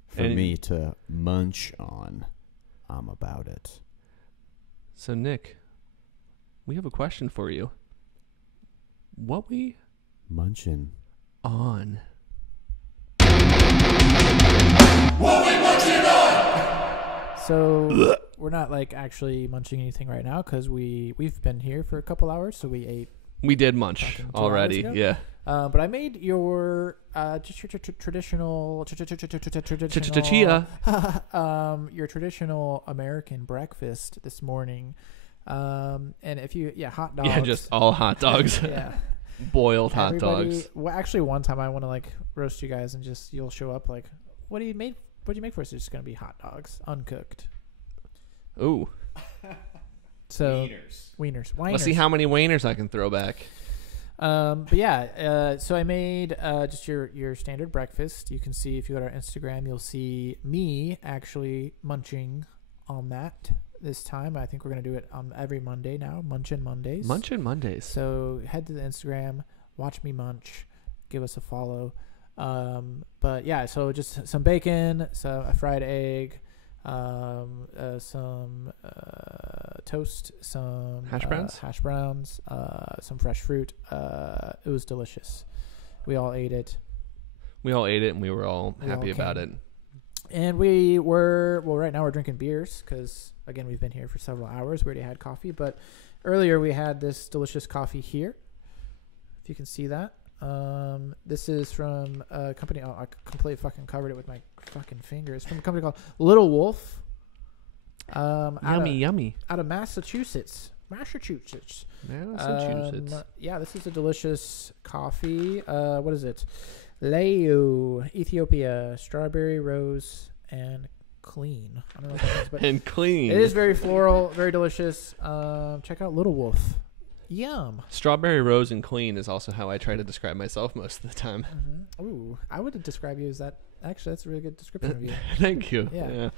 for me to munch on, I'm about it. So, Nick, we have a question for you. What we Munchin'. on? So we're not like actually munching anything right now because we've been here for a couple hours, so we ate. We did munch Fucking 2 already, hours ago? yeah. But I made your just your traditional Chia. your traditional American breakfast this morning. And if you hot dogs. Yeah, just all hot dogs. Yeah. Boiled hot dogs. Well, actually, one time I want to like roast you guys and just you'll show up like, what do you make for us? It's just gonna be hot dogs, uncooked. Ooh. So wieners. Let's see how many wieners I can throw back. But yeah, so I made just your standard breakfast. You can see if you go to our Instagram, you'll see me actually munching on that this time. I think we're gonna do it every Monday now, Munchin' Mondays. Munchin' Mondays. So head to the Instagram, watch me munch, give us a follow. But yeah, so just some bacon, a fried egg, some toast, some hash browns, some fresh fruit. It was delicious. We all ate it. And we were all happy about it. And right now we're drinking beers because, again, we've been here for several hours. We already had coffee, but earlier we had this delicious coffee here. If you can see that. This is from a company. Oh, I completely fucking covered it with my fucking fingers. From a company called Little Wolf. Yummy. Out of Massachusetts. Yeah, this is a delicious coffee. What is it? Leo, Ethiopia, strawberry, rose, and clean. I don't know what that is, but and clean. It is very floral, very delicious. Check out Little Wolf. Yum. Strawberry, rose, and clean is also how I try to describe myself most of the time. Mm-hmm. Ooh, I would describe you as that. Actually, that's a really good description of you. Thank you. Yeah.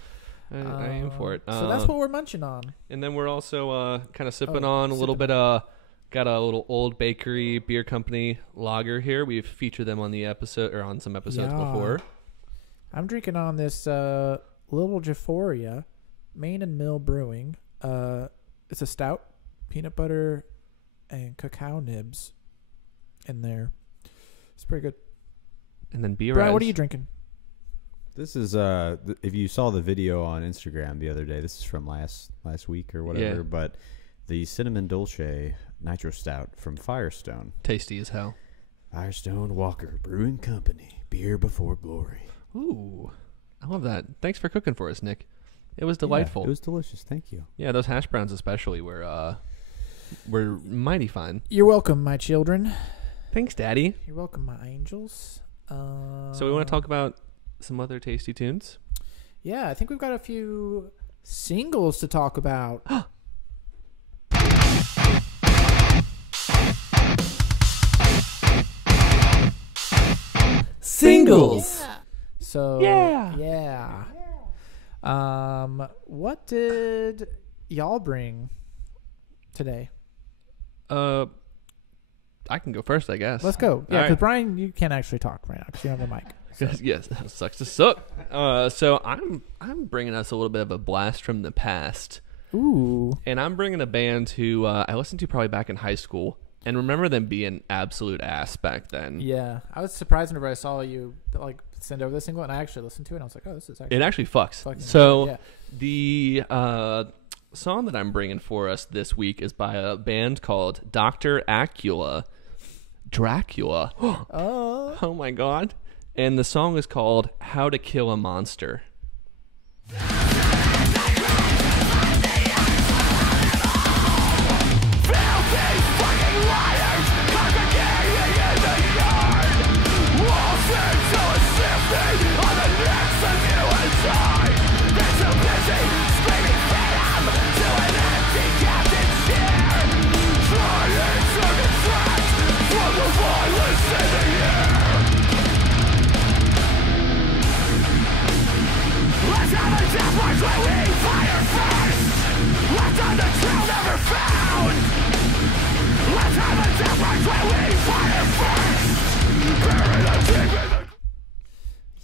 I aim for it. So that's what we're munching on. And then we're also kind of sipping on a little bit of, got a little Old Bakery Beer Company lager here. We've featured them on the episode or on some episodes before. I'm drinking on this little Jifforia, Main and Mill Brewing. It's a stout, peanut butter and cacao nibs in there. It's pretty good. And then beer. Bryan, what are you drinking? This is if you saw the video on Instagram the other day, this is from last week or whatever, but the cinnamon Dulce nitro stout from Firestone. Tasty as hell. Firestone Walker Brewing Company, beer before glory. Ooh, I love that. Thanks for cooking for us, Nick. It was delightful. Yeah, it was delicious. Thank you. Yeah, those hash browns especially were mighty fine. You're welcome, my children. Thanks, Daddy. You're welcome, my angels. So we want to talk about some other tasty tunes? Yeah, I think we've got a few singles to talk about. Singles! Yeah. So, yeah. What did y'all bring today? I can go first, I guess. Let's go. Yeah, All because right. Brian, you can't actually talk right now because you don't have a mic. Yes, that sucks to suck. So I'm bringing us a little bit of a blast from the past. Ooh. And I'm bringing a band who I listened to probably back in high school and remember them being absolute ass back then. Yeah, I was surprised whenever I saw you like send over this single, and I actually listened to it. And I was like, "Oh, this is actually It actually fucks. fucking So good, the song that I'm bringing for us this week is by a band called Dr. Acula. Dracula. Oh my god. And the song is called How to Kill a Monster.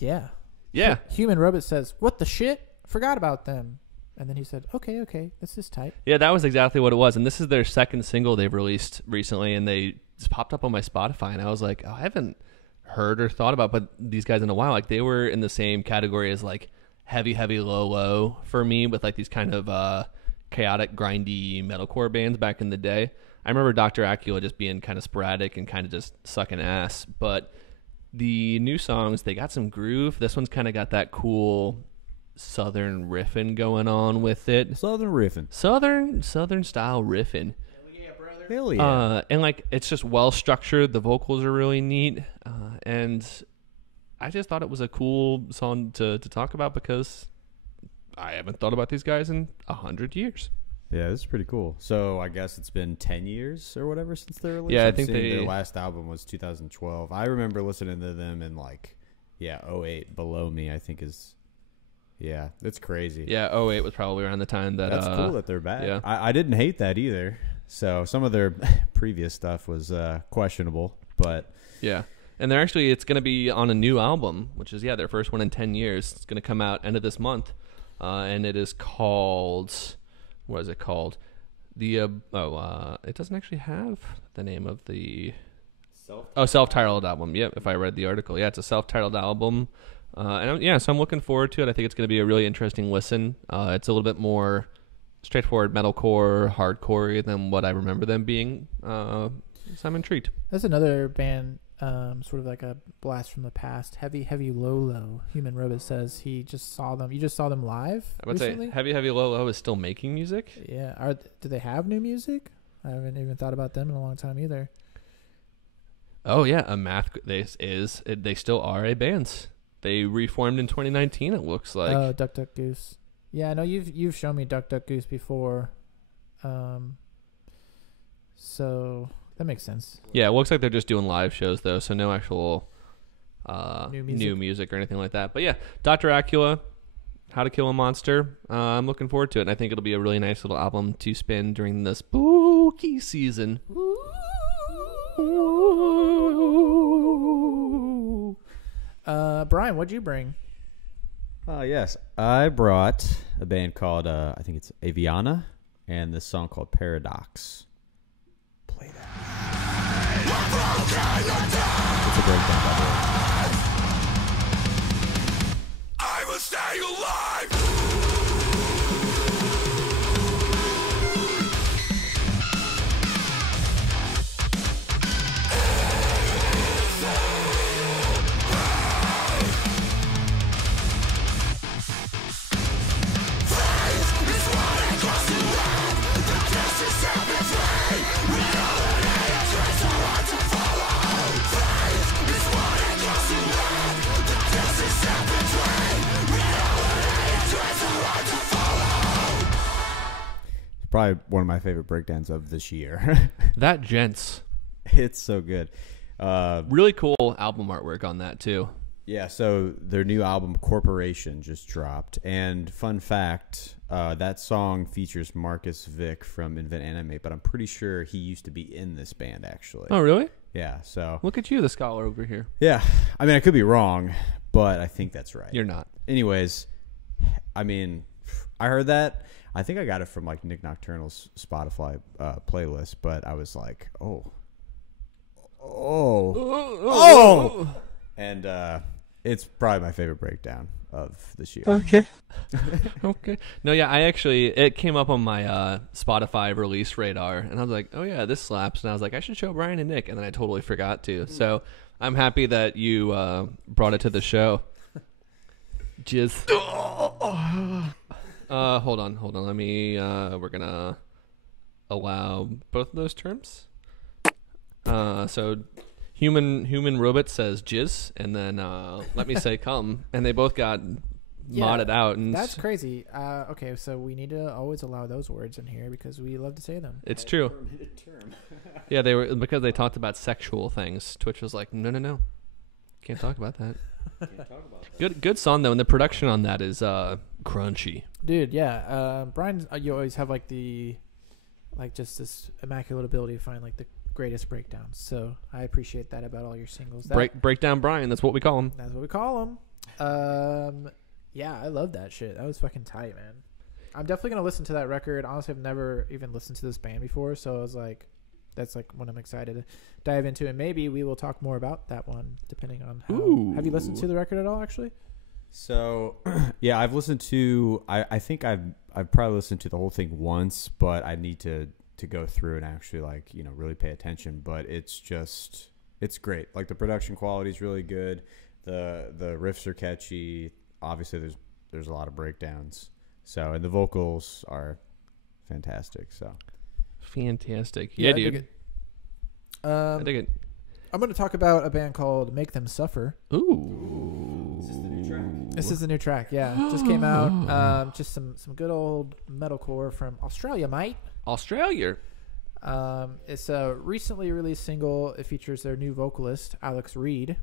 Yeah. Yeah. Human Robot says, "What the shit? Forgot about them." And then he said, "Okay, this is tight." Yeah, that was exactly what it was. And this is their second single they've released recently, and they just popped up on my Spotify, and I was like, oh, I haven't heard or thought about these guys in a while. Like, they were in the same category as like heavy, low for me, with like these kind of chaotic, grindy metalcore bands back in the day. I remember Dr. Acula just being kind of sporadic and kind of just sucking ass. But the new songs, they got some groove. This one's kind of got that cool southern riffing going on with it. Southern riffing. Southern style riffing. Hell yeah. And like, it's just well structured. The vocals are really neat. And I just thought it was a cool song to talk about because I haven't thought about these guys in 100 years. Yeah, this is pretty cool. So I guess it's been 10 years or whatever since their release. Yeah, I I've think seen their last album was 2012. I remember listening to them in like, 08. Below Me, I think is, yeah, that's crazy. Yeah, 08 was probably around the time that... That's cool that they're back. Yeah. I didn't hate that either. So some of their previous stuff was questionable, but... Yeah. And they're actually, it's going to be on a new album, which is, their first one in 10 years. It's going to come out end of this month. And it is called... What is it called? It doesn't actually have the name of the... self-titled album. Yep, if I read the article. Yeah, it's a self-titled album. So I'm looking forward to it. I think it's going to be a really interesting listen. It's a little bit more straightforward metalcore, hardcore than what I remember them being. So I'm intrigued. That's another band, sort of like a blast from the past. Heavy low. Human Robot says he just saw them. You just saw them live I would recently? say Heavy Low is still making music. Yeah. Do they have new music? I haven't even thought about them in a long time either. Oh yeah, they still are a band. They reformed in 2019. It looks like. Oh, Duck Duck Goose. Yeah, I know you've shown me Duck Duck Goose before. So that makes sense. Yeah, it looks like they're just doing live shows though, so no actual New music. or anything like that. But yeah, Dr. Acula, How to Kill a Monster. I'm looking forward to it, and I think it'll be a really nice little album to spin during the spooky season. Brian, what'd you bring? Yes, I brought a band called, I think it's Aviana, and this song called Paradox. Play that. It's a great band, by the way. I will stay alive. Probably one of my favorite breakdowns of this year. That gents. It's so good. Really cool album artwork on that too. Yeah, so their new album Corporation just dropped, and fun fact, that song features Marcus Vick from Invent Animate, but I'm pretty sure he used to be in this band actually. Oh, really? Yeah, so Look at you, the scholar over here. yeah, I mean I could be wrong, but I think that's right. You're not. Anyways, I mean, I heard that. I think I got it from like Nick Nocturnal's Spotify playlist, but I was like, oh, and it's probably my favorite breakdown of this year. Okay. No, yeah, it came up on my Spotify release radar, and I was like, oh yeah, this slaps. And I was like, I should show Bryan and Nick, and then I totally forgot to. So I'm happy that you brought it to the show. Jizz. Hold on. Let me. We're gonna allow both of those terms. So. Human robot says jizz, and then let me say come, and they both got modded out. And that's crazy. Okay, so we need to always allow those words in here because we love to say them. It's true. Yeah, they were because they talked about sexual things. Twitch was like, no, can't talk about that. Good song though, and the production on that is crunchy. Dude, yeah. Bryan, you always have just this immaculate ability to find like the greatest breakdowns, so I appreciate that about all your singles. Breakdown Bryan, that's what we call him. That's what we call him. Yeah, I love that shit. That was fucking tight, man. I'm definitely gonna listen to that record. Honestly, I've never even listened to this band before, so I was like, that's like what I'm excited to dive into, and maybe we will talk more about that one depending on how. Ooh. Have you listened to the record at all, actually? So, yeah, I've listened to. I think I've probably listened to the whole thing once, but I need to go through and actually really pay attention. But it's great. Like the production quality is really good. The riffs are catchy. Obviously, there's a lot of breakdowns. So, and the vocals are fantastic. So, fantastic. Yeah, dude. I dig it. I'm going to talk about a band called Make Them Suffer. Ooh. Is this the new track? This is the new track. Yeah, just came out. Just some good old metalcore from Australia, mate. Australia. It's a recently released single. It features their new vocalist, Alex Reed,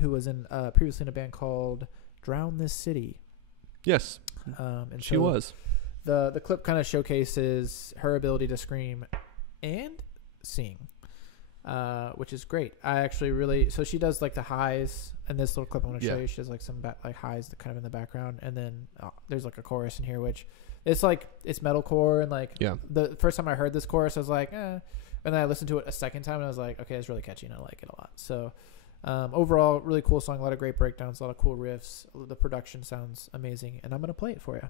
who was previously in a band called Drown This City. Yes, and she was. The clip kind of showcases her ability to scream and sing, which is great. I actually so she does like the highs in this little clip. I want to show you. She does like some like highs that kind of in the background, and then there's like a chorus in here, which it's metalcore, and like the first time I heard this chorus, I was like, and then I listened to it a second time, and I was like, okay, it's really catchy, and I like it a lot. So. Overall, really cool song. A lot of great breakdowns, a lot of cool riffs. The production sounds amazing, and I'm gonna play it for you.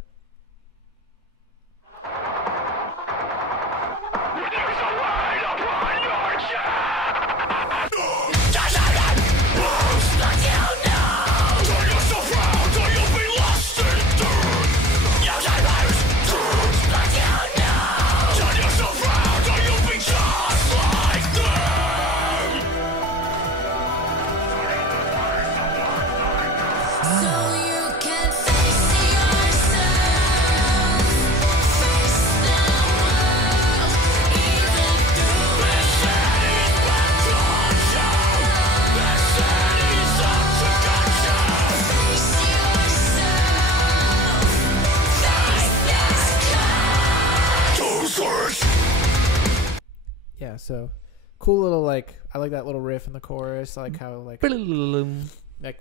Yeah, so cool little I like that little riff in the chorus, I like how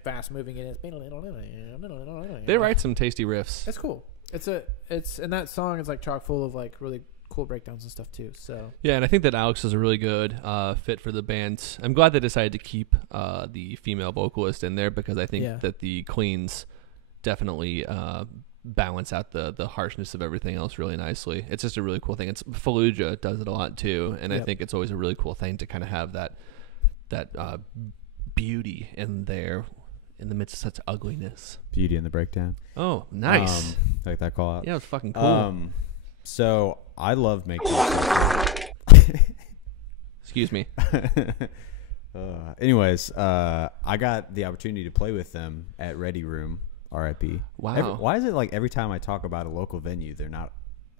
fast moving it is. They write some tasty riffs. It's cool. And that song is like chock full of like really cool breakdowns and stuff too. So yeah, and I think that Alex is a really good fit for the band. I'm glad they decided to keep the female vocalist in there because I think that the queens definitely balance out the harshness of everything else really nicely. It's just a really cool thing. It's Fallujah does it a lot too, and I think it's always a really cool thing to kind of have that beauty in there in the midst of such ugliness. Beauty in the breakdown. Oh, nice. Like that call out. Yeah, it was fucking cool. So I love making. Excuse me. Anyways, I got the opportunity to play with them at Ready Room. R.I.P. Wow. Why is it like every time I talk about a local venue, they're not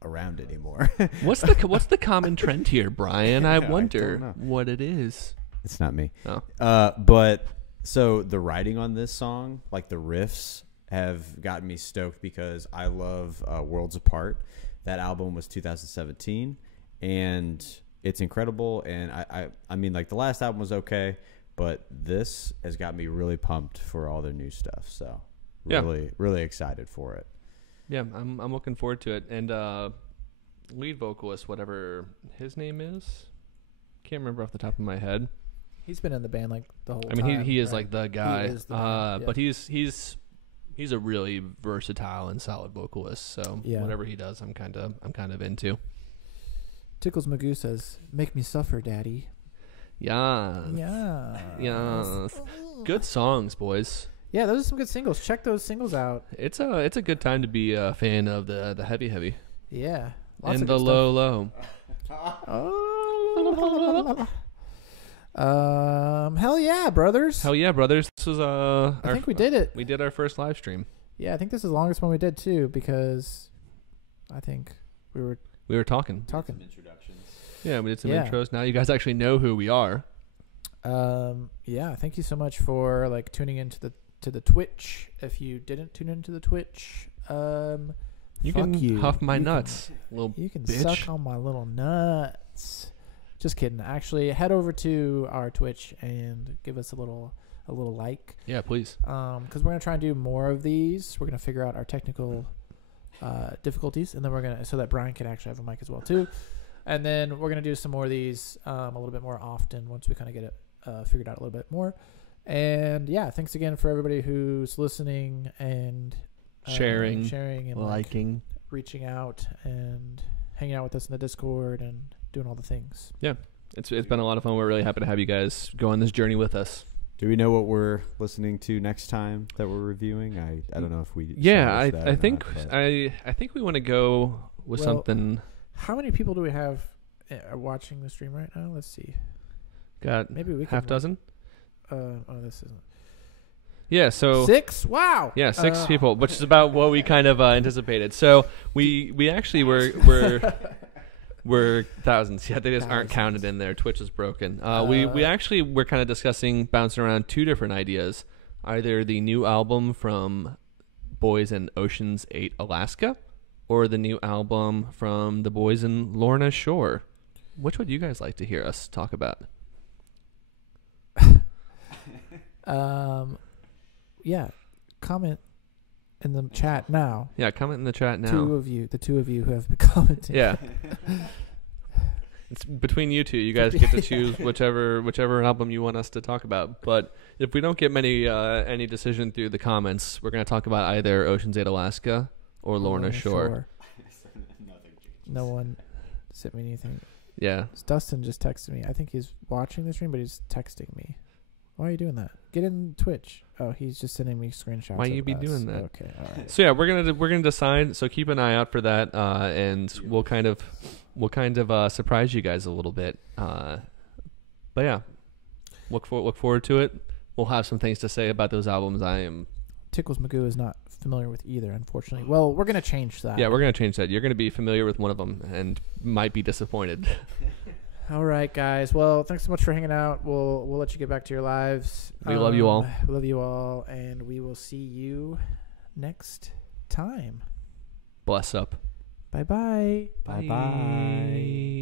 around anymore? What's the common trend here, Bryan? I wonder what it is. It's not me. Oh. But So the writing on this song, like the riffs, have gotten me stoked because I love Worlds Apart. That album was 2017, and it's incredible. And I mean, like the last album was okay, but this has got me really pumped for all their new stuff. So really excited for it. Yeah, I'm looking forward to it. And lead vocalist, whatever his name is, can't remember off the top of my head. He's been in the band like the whole I time. mean, he is right? like the guy. He is the band, yeah. But he's a really versatile and solid vocalist. So whatever he does, I'm kind of into. Tickles Magoo says, "Make me suffer, Daddy." Yeah. Good songs, boys. Yeah, those are some good singles. Check those singles out. It's a good time to be a fan of the heavy. Yeah. Lots And of the good low. stuff. Hell yeah, brothers. Hell yeah, brothers. This was I think we did it. We did our first live stream. Yeah, I think this is the longest one we did too, because I think we were talking. Some introductions. Yeah, we did some intros. Now you guys actually know who we are. Yeah, thank you so much for like tuning into the Twitch. If you didn't tune into the Twitch, you fuck can you. huff my nuts, little You can bitch. suck on my little nuts. Just kidding. Actually, head over to our Twitch and give us a little like. Yeah, please. Because we're gonna try and do more of these. We're gonna figure out our technical difficulties, and then we're gonna so that Bryan can actually have a mic as well too. And then we're gonna do some more of these a little bit more often once we kind of get it figured out a little bit more. And yeah, thanks again for everybody who's listening and sharing and liking, reaching out and hanging out with us in the Discord and doing all the things. Yeah, it's been a lot of fun. We're really happy to have you guys go on this journey with us. Do we know what we're listening to next time that we're reviewing? I don't know if we. I think we want to go with something. How many people do we have watching the stream right now? Let's see. Got maybe we half dozen. This isn't. Yeah, so 6. Wow. Yeah, 6 people, which is about what we kind of anticipated. So we actually we're thousands. Yeah, they just aren't counted in there. Twitch is broken. We actually were kind of discussing, bouncing around 2 different ideas. Either the new album from Boys in Ocean's 8 Alaska, or the new album from the Boys in Lorna Shore. Which would you guys like to hear us talk about? Yeah, comment in the chat now. Yeah, comment in the chat now. The two of you who have been commenting. Yeah. It's between you two. You guys get to choose whichever album you want us to talk about. But if we don't get any decision through the comments, we're going to talk about either Ocean's 8 Alaska or Lorna Shore. No one sent me anything. Yeah. Dustin just texted me. I think he's watching the stream, but he's texting me. Why are you doing that? Get in Twitch. Oh, he's just sending me screenshots. Why you be doing that? Okay, all right. So yeah, we're gonna decide. So keep an eye out for that, and we'll kind of surprise you guys a little bit. But yeah, look forward to it. We'll have some things to say about those albums. Tickles Magoo is not familiar with either, unfortunately. Well, we're gonna change that. Yeah, we're gonna change that. You're gonna be familiar with one of them and might be disappointed. All right, guys. Well, thanks so much for hanging out. We'll let you get back to your lives. We love you all. We love you all, and we will see you next time. Bless up. Bye-bye. Bye-bye.